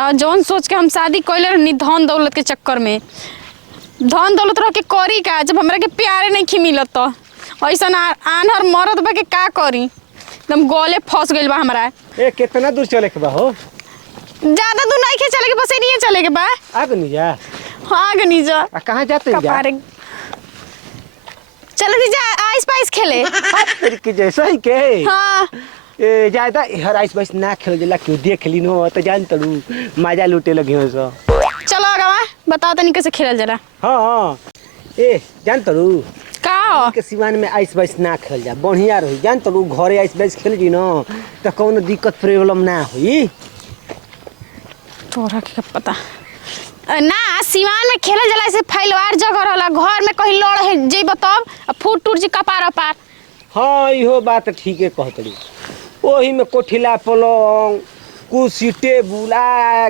बताओ जौन सोच के हम शादी कैले रहनी धन दौलत के चक्कर में, धन दौलत रह के करी का जब हमरा के प्यारे नहीं मिलत तो ऐसा आनहर मरद बा के का करी, एकदम गले फंस गइल बा हमरा। ए कितना दूर चले के बा हो? ज्यादा दूर नहीं के चले के, बस एनिए चले के बा। आगे नहीं जा। हाँ आगे नहीं जा। कहाँ जाते हैं जा? चलो दी जा आइस पाइस खेले। तेरी के जैसा ही के। हाँ ए ज्यादा हर आइस पाइस ना खेल जला क्यों देख ली नो तो जान तलू मजा लूटे लगी हो सो। चलो आगा बताओ तनी कैसे खेलल जरा। हाँ ए जान तलू का के सिवान में आइस पाइस ना खेल जा बढ़िया रही, जान तलू घरे आइस पाइस खेल जी न तो कोनो दिक्कत प्रॉब्लम ना हुई। तोरा के पता ना सिवान में खेलल जला ऐसे फैलवार जगह रहला, घर में कहीं लड़ है जेब तब फूट टूट जी कपार अपार। हाँ इहो बात ठीक है कहतली, ओही में कोठिला पलंग कुर्सी टेबुल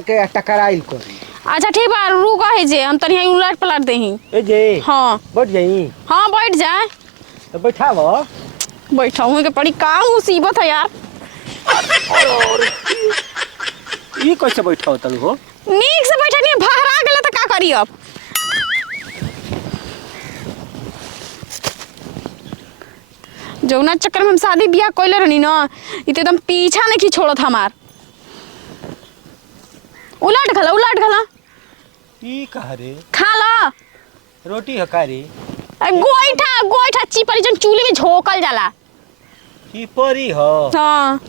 के टकराइल करी। अच्छा ठीक बा रुक है जे हम तनी उलट पलट देही। ए जे हाँ बैठ जाई। हाँ बैठ जाए तो बैठाव। बैठाऊँ के पड़ी का मुसीबत है यार। ये कैसे बैठाओ तलू हो? नीक से बैठा नहीं भगरा गेला तो का करी अब। जौना चक्कर में हम शादी बियाह कइले रहनी ना इ तो एकदम पीछा नहीं छोड़त हमार। उलट गला उलट गला। ई कह रे खा ला रोटी हकारी। गोईठा गोईठा चिपरी जन चूल्हे में झोकल जाला। ई परी हो। हाँ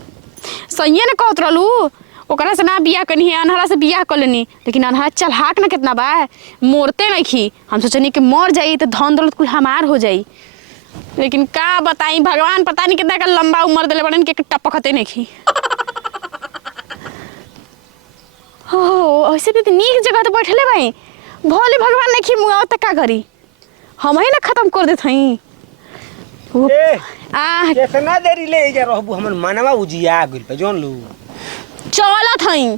सही ने कहत रहलू ओकरा से ना बियाह करनी है, अनहरा से बियाह कर लेनी, लेकिन अनहरा चलहाक ना कितना बा मोरते नहीं खी। हम सोचनी कि मर जाई तो धन दौलत कुल हमार हो जाई, लेकिन का बताई भगवान पता नहीं कितना का लंबा उम्र दिले बड़न के टपकते नहीं खी। हो ऐसे भी तो नीक जगह तो बैठले भाई भोले भगवान नहीं खी मुआव तक का करी हम ही ना खत्म कर देत हई। ए आ कितना देरी ले जा रहबू हमन मनवा उजिया गइल पे जोन लू। चलत हई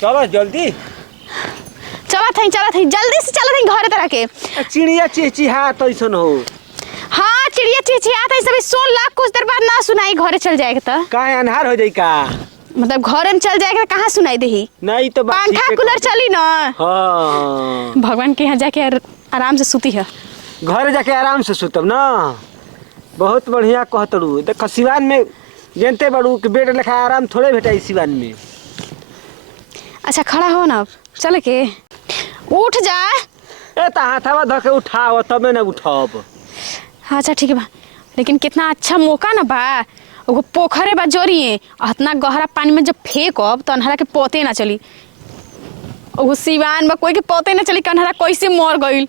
चलो जल्दी चलत हई जल्दी से चलत हई घरे तरह के। चिड़िया चिचिहा तैसन हो। हाँ चिड़िया चिचियात है सभी 16 लाख कुछ देर बाद ना सुनाई घरे चल जाएगा तो काहे अन्हार हो जाई का? मतलब घरे में चल जाएगा कहाँ सुनाई देही? नहीं तो बात पंखा कूलर चली ना। हाँ भगवान के यहाँ जाके आराम से सूती है। घर जाके आराम से सुतब ना। बहुत बढ़िया कहतड़ू। देख सिवान में जानते बड़ू कि बेड लेखा आराम थोड़े भेटाई सिवान में। अच्छा खड़ा हो ना अब चले के उठ जा। ए ता हाथवा धके उठाओ तबे ना उठब। अच्छा ठीक है बा, लेकिन कितना अच्छा मौका ना बा। एगो पोखरे बा जोरिए इतना गहरा पानी में जब फेंकब तो अनहरा के पते ना चली। एगो सिवान बा कोई के पते ना चली कि अनहरा कैसे मर गइल।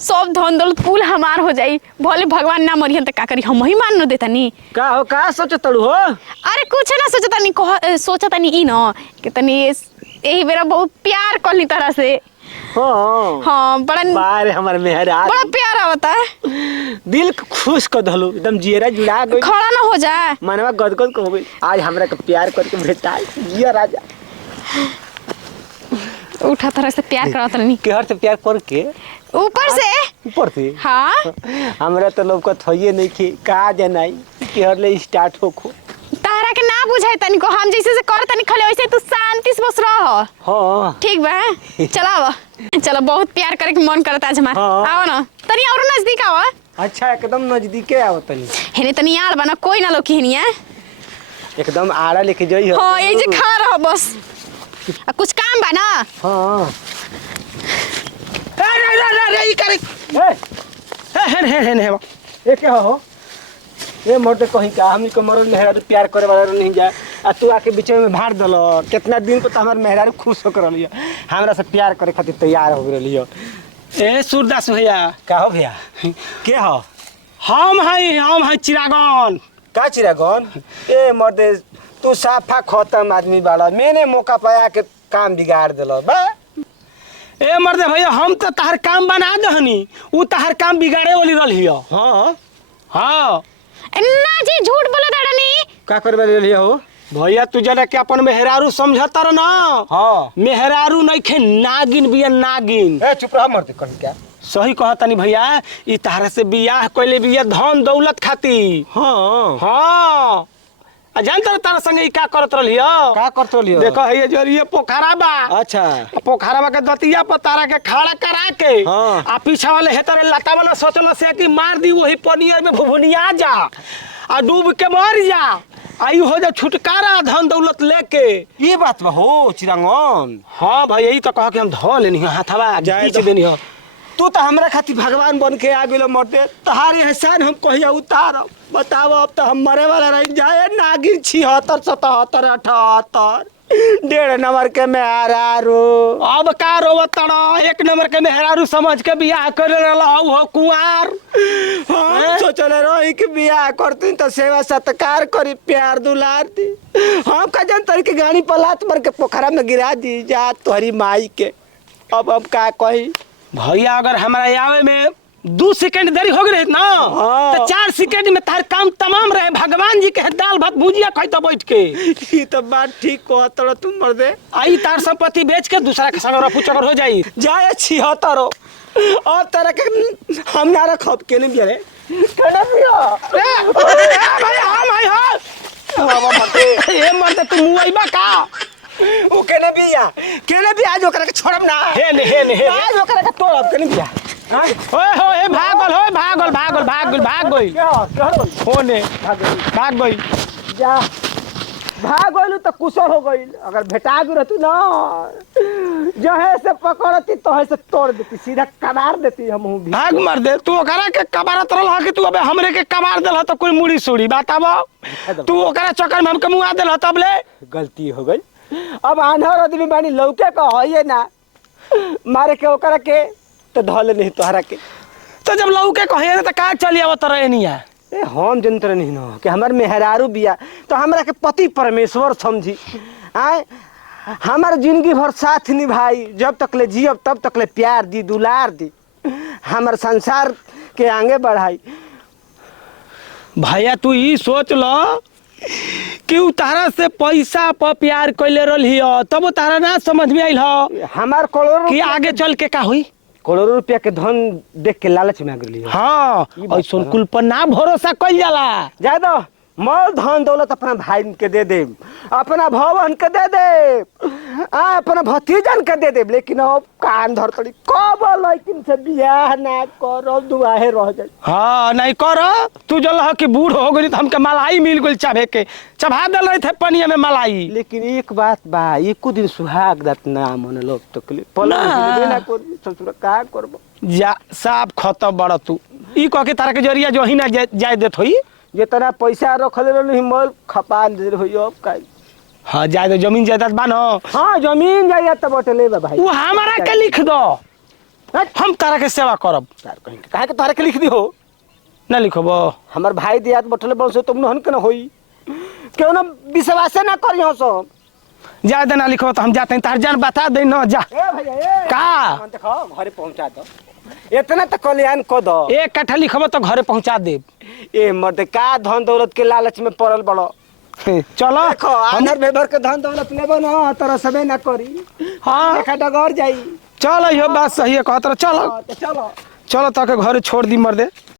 सब धन दौलत कुल हमार हो जाई, भले भगवान ना मरियन त का करी हम ही मान न देतानी। का हो का सोचतड़ू हो? अरे कुछ ना सोचतानी सोचतानी ई न कि तनी यही बेरा बहुत प्यार करली तरह से। हाँ हाँ बड़ा बारे हमार मेहरा बड़ा प्यार आवता है। दिल खुश कर दहलू एकदम जियरा जुड़ा गइल। खड़ा ना हो जा मनवा गदगद हो गइल। आज हमरा के प्यार करके भेटाई जिया राजा। उठा तरह से प्यार करत रहनी केहर से प्यार करके ऊपर से ऊपर से। हाँ हमरा तो लौकत होइए नहीं कि का जनाई केहर ले स्टार्ट होखो। तारा के ना बुझाई तनी को हम जैसे से कर तनी खले वैसे तू शांति से बस रह। हाँ ठीक बा चलावा चलो बहुत प्यार करे के मन करता आज हमार। हाँ। आओ ना तनी और नजदीक आओ। अच्छा एकदम नजदीके आओ तनी। हेने तनी यार बना कोई ना लोकी हेनिया एकदम आड़ा लेके जाई हो। हाँ ये जे खा रहा बस कुछ काम बा ना। हाँ रे करे हे ए क्या हो? ए मर्द कहीं का हमनी को मरल मेहरारू प्यार करे वाला नहीं जा आ तू आके बीच में भार दलो। कितना दिन को तो हमार मेहरारू खुश होकर रहलियो, हमरा से प्यार करे खातिर तैयार हो रहलियो। ए सूरदास भैया का हो भैया? के हो? हम है चिरागन। का चिरागन? ए मर्द तू साफा खत्म आदमी बाड़ा, मैंने मौका पाया के काम बिगाड़ दिलो बा। ए मर्दे भैया हम तो तहर काम बना दहनी, उ तहर काम बिगाड़े वाली रहलियो। हाँ हाँ ना जी झूठ बोला दादानी। का करबे रहलियो हो? भैया तू जरा के अपन मेहरारू समझता रह ना। हाँ मेहरारू नहीं खे नागिन बिया नागिन। ए चुप रह मर्द कहीं क्या? सही कहतनी भैया ई तहरा से बियाह कइले बिया धन दौलत खातिर। हाँ हाँ आ जानता तारा संगे ई का करत रहलियो का करतो लियो देखो ये जो ये पोखरा बा अच्छा पोखरा के दतिया पर तारा के खड़ा करा के हाँ। आ पीछा वाले हेतरे लता वाला सोचल से कि मार दी वही पनियर में भुभुनिया जा आ डूब के मर जा आई हो जा छुटकारा धन दौलत लेके। ये बात बा हो चिरंगन हाँ भाई यही तो कह के हम धो लेनी हो हाथवा जाए खींच तो। देनी हो। तू तो हमरा खातिर भगवान बन के आ गेलो मरते तहारे एहसान हम कहिया उतारब बताओ अब तो हम मरे वाला रह जाए नागिन 76 77 78 डेढ़ नंबर के मेहरारू अब का रोवत तड़ा एक नंबर के मेहरारू समझ के बियाह करे रहल हो कुंवार। हम सोचले रही कि बियाह करती तो सेवा सत्कार करी प्यार दुलार दी हम का जनतर के गाड़ी पर लात मार के पोखरा में गिरा दी जा तोहरी माई के अब का कही भैया अगर हमारा आवे में 2 सेकंड देरी हो गई ना हाँ। तो 4 सेकंड में तार काम तमाम रहे भगवान जी के दाल भात भुजिया खाई तो बैठ के ई तो बात ठीक कहत तुम मर दे आई तार संपत्ति बेच के दूसरा के संग रफू चकर हो जाई। जाए 76 और तरह के हम ना रखब के नहीं बिया रे केना बिया भाई हां भाई हां बाबा मते ए मरते तू मुआइबा का ओ केने बिया आज ओकरा के छोड़ब ना हे आज ओकरा के तोड़ब केने बिया ओए हो ए भाग गई क्या होने भाग गई जा भाग गइलू तो कुशल हो गइल अगर भेटा गई रहतू ना जहे से पकड़ती तहे से तोड़ देती सीधा कबार देती हम भी भाग मर दे तू ओकरा के कबारत रहल कि तू अबे हमरे के कबार देल तो कोई मुड़ी सुड़ी बताबो तू ओकरा चक्कर में हमके मुआ देल तब ले गलती हो गई अब आंधर आदमी बानी लौके का होइए ना मारे के ओकरा के तो धल नहीं तोहरा के तो जब लौके कहे ना तो का चली आवत रहे नहीं है ए हम जंत्र नहीं न कि हमार मेहरारू बिया तो हमरा के पति परमेश्वर समझी आए हमार जिंदगी भर साथ निभाई जब तक ले जियब तब तक ले प्यार दी दुलार दी हमार संसार के आगे बढ़ाई। भैया तू ही सोच लो कि उ तारा से पैसा पर प्यार कैले रही तब तारा ना समझ में आइल हमार करोड़ों कि आगे चल के का हुई करोड़ों रुपया के धन देख के लालच में आ गई हाँ ऐसा कुल पर ना भरोसा कइल जाला ज्यादा मल धन दौलत अपना भाई के दे दे अपना भवन के दे दे अपना भतीजन के दे दे लेकिन अब कान धरतड़ी कब लेकिन से बियाह ना करो दुआहे रह जाए। हाँ नहीं कर तू जो लह कि बूढ़ हो गई तो हमके मलाई मिल गई चाहे के चबा दल रहे थे पनिया में मलाई लेकिन एक बात बा एको दिन सुहाग दात ना मन लोग तकली ना कर ससुर का करबो जा साफ खतम बड़ तू ई कह के तारा के जरिया जो ही ना जाय देत होई जितना पैसा रखले रही मल खपा दे रही अब का हाँ जाए तो जमीन जायदाद बानो हाँ जमीन जायदाद तो बटले बा भाई वो हमारा के लिख दो हम तारा के सेवा करब तार कहीं काहे के तारा के लिख दी हो ना लिखबो हमार भाई दियात बटले बस तुम हन के ना होई क्यों ना विश्वास ना करी हो सब ज्यादा ना लिखो तो हम जाते हैं तार जान बता दे न जा ए भैया ए का मन देखो घरे पहुंचा दो इतना तो कल्याण को दो 1 कट्ठा लिखबो तो घरे पहुंचा दे ए मर्द का धन दौलत के लालच में पड़ल बड़ो चलो देखो आनर बेबर के धन दौलत लेबो ना तोरा सबे ना करी हाँ देखा डगर जाई चलो यो बात सही है कहत चलो तो चलो चलो ताके घरे छोड़ दी मर दे।